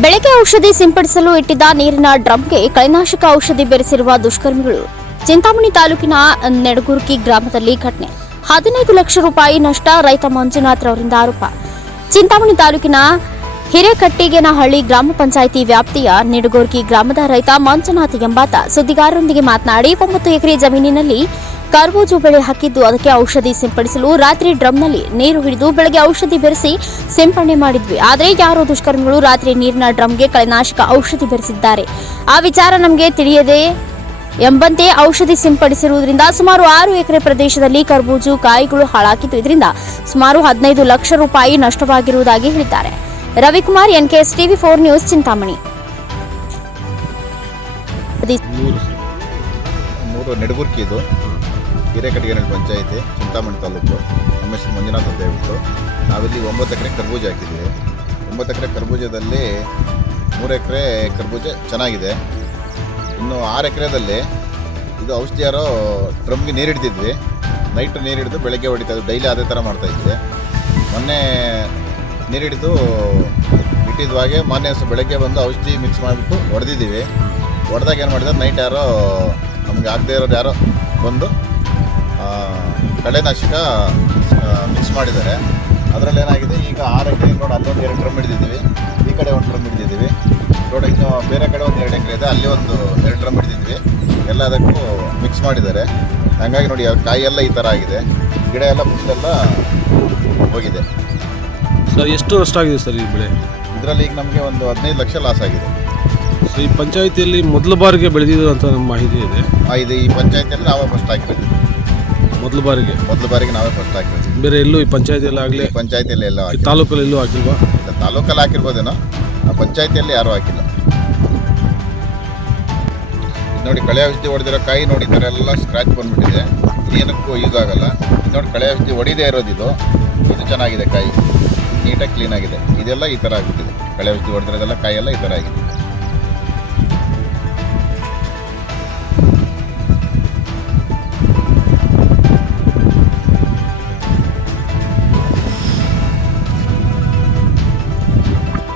ಬೆಳಗ್ಗೆ ಔಷಧಿ ಸಿಂಪಡಿಸಲು ಇಟ್ಟಿದ್ದ ನೀರಿನ ಡ್ರಮ್ಗೆ ಕಳೆನಾಶಕ ಔಷಧಿ ಬೆರೆಸಿರುವ ದುಷ್ಕರ್ಮಿಗಳು. ಚಿಂತಾಮಣಿ ತಾಲೂಕಿನ ನೆಡಗುರ್ಕಿ ಗ್ರಾಮದಲ್ಲಿ ಘಟನೆ. ಹದಿನೈದು ಲಕ್ಷ ರೂಪಾಯಿ ನಷ್ಟ ರೈತ ಮಂಜುನಾಥ್ ರವರಿಂದ ಆರೋಪ. ಚಿಂತಾಮಣಿ ತಾಲೂಕಿನ ಹಿರೇಕಟ್ಟಿಗೇನಹಳ್ಳಿ ಗ್ರಾಮ ಪಂಚಾಯಿತಿ ವ್ಯಾಪ್ತಿಯ ನಿಡಗೋರ್ಕಿ ಗ್ರಾಮದ ರೈತ ಮಂಜುನಾಥ್ ಎಂಬಾತ ಸುದ್ದಿಗಾರರೊಂದಿಗೆ ಮಾತನಾಡಿ, ಒಂಬತ್ತು ಎಕರೆ ಜಮೀನಿನಲ್ಲಿ ಕರ್ಬೂಜು ಬೆಳೆ ಹಾಕಿದ್ದು, ಅದಕ್ಕೆ ಔಷಧಿ ಸಿಂಪಡಿಸಲು ರಾತ್ರಿ ಡ್ರಮ್ನಲ್ಲಿ ನೀರು ಹಿಡಿದು ಬೆಳಗ್ಗೆ ಔಷಧಿ ಬೆರೆಸಿ ಸಿಂಪಡಣೆ ಮಾಡಿದ್ವಿ. ಆದರೆ ಯಾರೋ ದುಷ್ಕರ್ಮಿಗಳು ರಾತ್ರಿ ನೀರಿನ ಡ್ರಮ್ಗೆ ಕಳೆನಾಶಕ ಔಷಧಿ ಬೆರೆಸಿದ್ದಾರೆ. ಆ ವಿಚಾರ ನಮಗೆ ತಿಳಿಯದೆ ಎಂಬಂತೆ ಔಷಧಿ ಸಿಂಪಡಿಸಿರುವುದರಿಂದ ಸುಮಾರು ಆರು ಎಕರೆ ಪ್ರದೇಶದಲ್ಲಿ ಕರ್ಬೂಜು ಕಾಯಿಗಳು ಹಾಳಾಗಿದ್ದು, ಇದರಿಂದ ಸುಮಾರು ಹದಿನೈದು ಲಕ್ಷ ರೂಪಾಯಿ ನಷ್ಟವಾಗಿರುವುದಾಗಿ ಹೇಳಿದ್ದಾರೆ. Ravikumar NKS TV four news, Chintamani. ಮೂರು ಇದು. ಹಿರೇಕಟ್ಟಿಗೆನಹಳ್ಳಿ ಪಂಚಾಯಿತಿ, ಚಿಂತಾಮಣಿ ತಾಲೂಕು. ನಮ್ಮ ಹೆಸರು ಮಂಜುನಾಥ್ ಅಂತ ಹೇಳ್ಬಿಟ್ಟು ನಾವಿಲ್ಲಿ ಒಂಬತ್ತು ಎಕರೆ ಕರ್ಬೂಜ ಹಾಕಿದ್ದೀವಿ ಒಂಬತ್ತು ಎಕರೆ ಕರ್ಬೂಜದಲ್ಲಿ ಮೂರು ಎಕರೆ ಕರ್ಬೂಜ ಚೆನ್ನಾಗಿದೆ. ಇನ್ನು ಆರು ಎಕರೆದಲ್ಲಿ ಇದು ಔಷಧಿ ಯಾರೋ ಡ್ರಮ್ಗೆ ನೀರು ಹಿಡ್ತಿದ್ವಿ ನೈಟ್ ನೀರು ಹಿಡಿದು ಬೆಳಗ್ಗೆ ಹೊಡಿತಾ ಇದ್ವಿ. ಡೈಲಿ ಅದೇ ಥರ ಮಾಡ್ತಾಯಿದ್ವಿ ಮೊನ್ನೆ ನೀರು ಹಿಡಿದು ಇಟ್ಟಿದ್ವಾಗೆ ಮೊನ್ನೆ ಬೆಳಗ್ಗೆ ಬಂದು ಔಷಧಿ ಮಿಕ್ಸ್ ಮಾಡಿಬಿಟ್ಟು ಹೊಡೆದಿದ್ದೀವಿ ಹೊಡೆದಾಗ ಏನು ಮಾಡಿದ್ರೆ ನೈಟ್ ಯಾರೋ ನಮಗೆ ಆಗದೆ ಇರೋರು ಯಾರೋ ಬಂದು ಕಳೆನಾಶಕ ಮಿಕ್ಸ್ ಮಾಡಿದ್ದಾರೆ. ಅದರಲ್ಲಿ ಏನಾಗಿದೆ, ಈಗ ಆರು ಎಕರೆ ನೋಡಿ ಅಲ್ಲೊಂದು ಎರಡು ಡ್ರಮ್ ಹಿಡಿದಿದ್ದೀವಿ. ಈ ಕಡೆ ಒಂದು ಡ್ರಮ್ ಹಿಡಿದಿದ್ದೀವಿ. ನೋಡಿ ಇನ್ನು ಬೇರೆ ಕಡೆ ಒಂದು ಎರಡು ಎಕರೆ ಇದೆ, ಅಲ್ಲಿ ಒಂದು ಎರಡು ಡ್ರಮ್ ಹಿಡಿದಿದ್ವಿ. ಎಲ್ಲ ಅದಕ್ಕೂ ಮಿಕ್ಸ್ ಮಾಡಿದ್ದಾರೆ. ಹಂಗಾಗಿ ನೋಡಿ ಕಾಯಿ ಎಲ್ಲ ಈ ಥರ ಆಗಿದೆ. ಗಿಡ ಎಲ್ಲ ಫುಲ್ಲೆಲ್ಲ ಹೋಗಿದೆ. ಸರ್ ಎಷ್ಟು ನಷ್ಟ ಆಗಿದೆ ಸರ್ ಈ ಬೆಳೆ? ಇದರಲ್ಲಿ ಈಗ ನಮಗೆ ಒಂದು ಹದಿನೈದು ಲಕ್ಷ ಲಾಸ್ ಆಗಿದೆ. ಸೊ ಈ ಪಂಚಾಯಿತಿಯಲ್ಲಿ ಮೊದಲ ಬಾರಿಗೆ ಬೆಳೆದಿದ್ದು ಅಂತ ನಮ್ಮ ಮಾಹಿತಿ ಇದೆ. ಆ, ಇದು ಈ ಪಂಚಾಯತಿಯಲ್ಲಿ ನಾವೇ ಫಸ್ಟ್ ಹಾಕಿರೋದು. ಮೊದಲ ಬಾರಿಗೆ? ಮೊದಲ ಬಾರಿಗೆ ನಾವೇ ಫಸ್ಟ್ ಹಾಕಿರೋದು. ಬೇರೆ ಎಲ್ಲೂ ಈ ಪಂಚಾಯತಿಯಲ್ಲಿ ಆಗಲಿ ಪಂಚಾಯತಿಯಲ್ಲಿ ಎಲ್ಲ ಈ ತಾಲೂಕಲ್ಲಿ ಎಲ್ಲೂ ಹಾಕಿಲ್ವಾ? ತಾಲೂಕಲ್ಲಿ ಹಾಕಿರ್ಬೋದೇನೋ ಆ ಪಂಚಾಯತಿಯಲ್ಲಿ ಯಾರೂ ಹಾಕಿಲ್ಲ. ಇದ್ ನೋಡಿ ಕಳೆ ಔಷಧಿ ಹೊಡೆದಿರೋ ಕಾಯಿ ನೋಡಿ ಈ ಥರ ಎಲ್ಲ ಸ್ಕ್ರಾಚ್ ಬಂದ್ಬಿಟ್ಟಿದೆ. ಏನಕ್ಕೂ ಯೂಸ್ ಆಗಲ್ಲ. ಇದ್ ನೋಡಿ ಕಳೆ ಔಷಧಿ ಹೊಡಿದೇ ಇರೋದಿದು ಇದು ಚೆನ್ನಾಗಿದೆ ಕಾಯಿ. ನೀಟಾಗಿ ಕ್ಲೀನ್ ಆಗಿದೆ. ಇದೆಲ್ಲ ಈ ಥರ ಆಗ್ಬಿಟ್ಟಿದೆ. ಕಳೆ ಔಷಧಿ ಹೊಡೆದಿರೋದೆಲ್ಲ ಕಾಯಿ ಎಲ್ಲ ಈ ಥರ ಆಗಿದೆ.